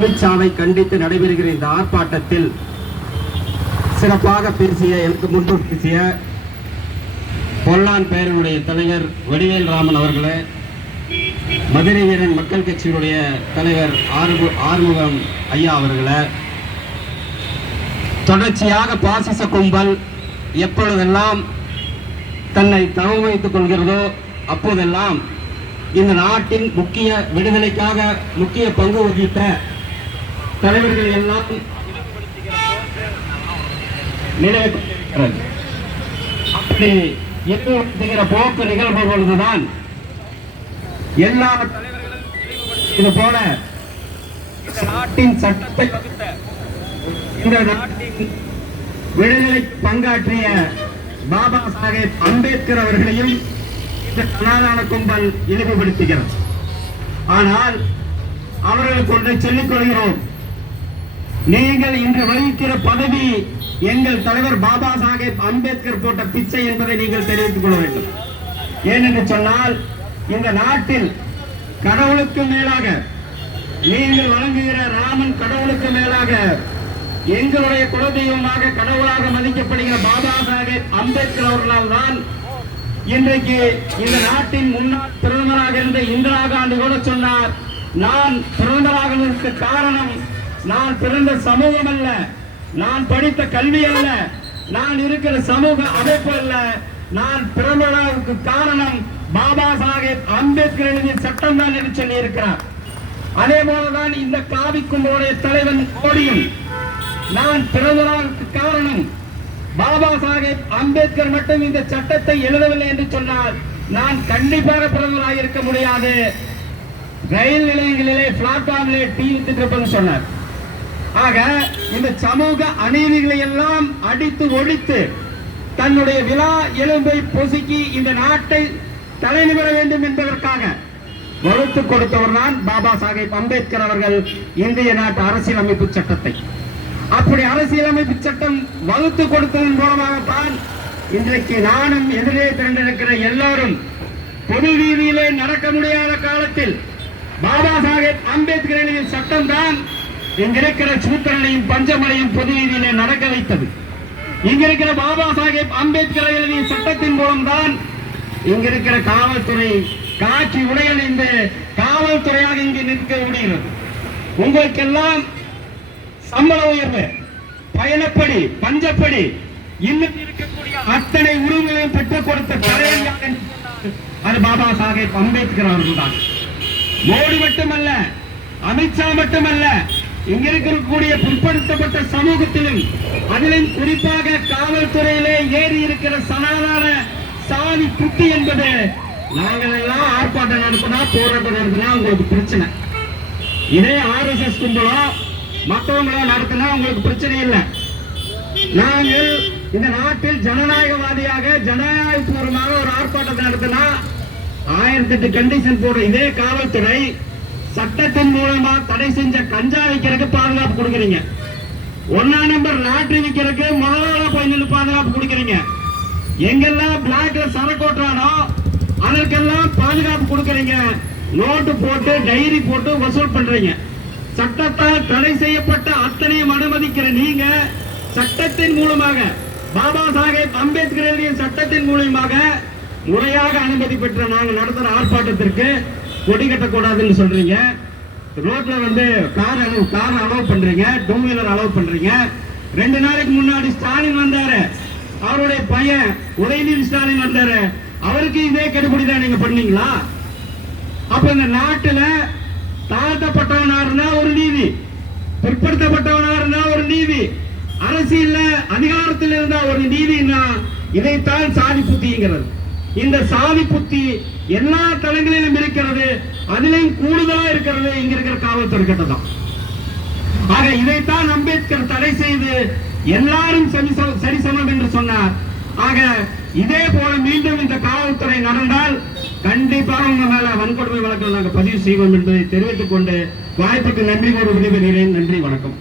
அமித்ஷாவை கண்டித்து நடைபெறுகிற இந்த ஆர்ப்பாட்டத்தில் சிறப்பாக பேசிய எனக்கு முன்பு பேசிய பொல்லான் பேரனுடைய தலைவர் வடிவேல் ராமன் அவர்களே, மதுரை வீரன் மக்கள் கட்சியினுடைய தலைவர் ஆறுமுகம் ஐயா அவர்களே, தொடர்ச்சியாக பாசிச கும்பல் எப்பொழுதெல்லாம் தன்னை தவமைத்துக் கொள்கிறதோ அப்போதெல்லாம் இந்த நாட்டின் முக்கிய விடுதலைக்காக முக்கிய பங்கு வகித்த தலைவர்கள் எல்லாம் நிலையற்றது. அப்படி இழிவுபடுத்துகிற போக்கு நிகழ்வு பொழுதுதான் எல்லா தலைவர்களும் இது போல இந்த நாட்டின் சட்டத்தை வகுத்த, இந்த நாட்டின் விடுதலை பங்காற்றிய பாபா சாஹேப் அம்பேத்கர் அவர்களையும் இந்த சனாதன கும்பல் இழிவுபடுத்துகிறது. ஆனால் அவர்களுக்கு ஒன்றை சொல்லிக் கொள்கிறோம், நீங்கள் இன்று வகிக்கிற பதவி எங்கள் தலைவர் பாபா சாஹேப் அம்பேத்கர் போட்ட பிச்சை என்பதை நீங்கள் தெரிவித்துக் கொள்ள வேண்டும். ஏனென்று சொன்னால் இந்த நாட்டில் கடவுளுக்கு மேலாக நீங்கள் வழங்குகிற ராமன் கடவுளுக்கு மேலாக எங்களுடைய குலதெய்வமாக கடவுளாக மதிக்கப்படுகிற பாபா சாஹேப் அம்பேத்கர் அவர்களால் தான் இன்றைக்கு இந்த நாட்டின் முன்னாள் பிரதமராக இருந்த இந்திரா காந்தி கூட சொன்னார், நான் பிரதமராக காரணம் நான் பிறந்த சமூகம் அல்ல, நான் படித்த கல்வி அல்ல, நான் இருக்கிற சமூக அமைப்பு அல்ல, நான் பிறந்ததற்கு காரணம் பாபா சாஹேப் அம்பேத்கர் எழுதிய சட்டம் தான் என்று சொல்லி இருக்கிறார். அதே போலதான் இந்த காவி கும்பலுடைய தலைவன் மோடியும் நான் பிறந்ததற்கு காரணம் பாபா சாஹேப் அம்பேத்கர் மட்டும் இந்த சட்டத்தை எழுதவில்லை என்று சொன்னால் நான் கண்டிப்பாக பிரதமராக இருக்க முடியாது, ரயில் நிலையங்களிலே பிளாட்பார்மிலே டீ வித்துட்டு சொன்னார். ஆக இந்த சமூக அநீதிகளை எல்லாம் அடித்து ஒழித்து தன்னுடைய விழா எலும்பை பொசுக்கி இந்த நாட்டை தலைநிமிர வேண்டும் என்பதற்காக வகுத்து கொடுத்தவர் தான் பாபா சாஹேப் அம்பேத்கர் அவர்கள் இந்திய நாட்டு அரசியலமைப்பு சட்டத்தை. அப்படி அரசியலமைப்பு சட்டம் வகுத்து கொடுத்ததன் மூலமாகத்தான் இன்றைக்கு நானும் எதிரே திரண்டிருக்கிற எல்லாரும் பொது வீதியிலே நடக்க முடியாத காலத்தில் பாபா சாஹேப் அம்பேத்கர் எழுதிய சட்டம் தான் இங்கிருக்கிற சூத்திரனையும் பஞ்சமலையும் பொது வீதியிலே நடக்க வைத்தது. இங்கிருக்கிற பாபா சாஹேப் அம்பேத்கர் எழுதிய சட்டத்தின் மூலம்தான் இங்கிருக்கிற காவல்துறை காட்சி உடையணிந்த காவல்துறையாக இங்கு நிற்க முடிகிறது. உங்களுக்கெல்லாம் சம்பள உயர்வு, பயணப்படி, பஞ்சப்படி, இன்னும் இருக்கக்கூடிய அத்தனை உரிமைகளையும் பெற்றுக் கொடுத்த தலைவர் அது பாபா சாஹேப் அம்பேத்கர் அவர்கள் தான். மோடி மட்டுமல்ல, அமித்ஷா மட்டுமல்ல, இங்க இருக்கக்கூடிய பிற்படுத்தப்பட்ட சமூகத்திலும் அதிலும் குறிப்பாக காவல்துறையிலே ஏறி இருக்கிற சனாதன சாதி குட்டி என்பது நாங்கள் எல்லாம் ஆர்ப்பாட்டம் நடத்தினா போராட்டம் நடத்தினா உங்களுக்கு பிரச்சனை. இதே RSS கும்பலோ மற்றவங்களோ நடத்தினா உங்களுக்கு பிரச்சனை இல்லை. நாங்கள் இந்த நாட்டில் ஜனநாயகவாதியாக ஜனநாயகபூர்வமாக ஒரு ஆர்ப்பாட்டத்தை நடத்தினா 1008 கண்டிஷன் போடுற இதே காவல்துறை சட்டத்தின் மூலமா தடை செஞ்ச கஞ்சா வைக்கிறதுக்கு பாதுகாப்பு கொடுக்குறீங்க, 1ஆம் நம்பர் லாட்டரி வைக்கிறதுக்கு முதல்ல போய் நின்று பாதுகாப்பு கொடுக்குறீங்க, எங்கெல்லாம் பிளாக்ல சரக்கு ஓட்டுறானோ அதற்கெல்லாம் பாதுகாப்பு கொடுக்குறீங்க, நோட்டு போட்டு டைரி போட்டு வசூல் பண்றீங்க. சட்டத்தால் தடை செய்யப்பட்ட அத்தனையும் அனுமதிக்கிற நீங்க சட்டத்தின் மூலமாக பாபா சாஹேப் அம்பேத்கர் எழுதிய சட்டத்தின் மூலமாக முறையாக அனுமதி பெற்ற நாங்கள் நடத்துற ஆர்ப்பாட்டத்திற்கு கொடி கட்டக்கூடாதுன்னு சொல்றீங்க, ரோட்ல கார் அலோவ் பண்றீங்க, 2 வீலர் அலோவ் பண்றீங்க. 2 நாளைக்கு முன்னாடி ஸ்டாலின் வந்தாரு, அவருடைய பையன் உதயநிதி ஸ்டாலின் வந்தாரு, அவருக்கு இதே கெடுபடிதான் நீங்க பண்ணீங்களா? அப்ப இந்த நாட்டுல தாழ்த்தப்பட்டவனா இருந்தா ஒரு நீதி, பிற்படுத்தப்பட்டவனா இருந்தா ஒரு நீதி, அரசியல்ல அதிகாரத்தில் இருந்தா ஒரு நீதினா இதைத்தான் சாதி புத்திங்கிறது. இந்த சாதி புத்தி எல்லா தளங்களிலும் இருக்கிறது, அதிலையும் கூடுதலா இருக்கிறது இங்க இருக்கிற காவல்துறை கிட்ட தான். ஆக இதைத்தான் அம்பேத்கர் தடை செய்து எல்லாரும் சரிசமம் என்று சொன்னார். ஆக இதே போல மீண்டும் இந்த காவல்துறை நடந்தால் கண்டிப்பாக உங்க மேல வன்கொடுமை வழக்கு நாங்கள் பதிவு செய்வோம் என்பதை தெரிவித்துக் கொண்டு வாய்ப்புக்கு நன்றி கூறி விடைபெறுகிறேன். நன்றி, வணக்கம்.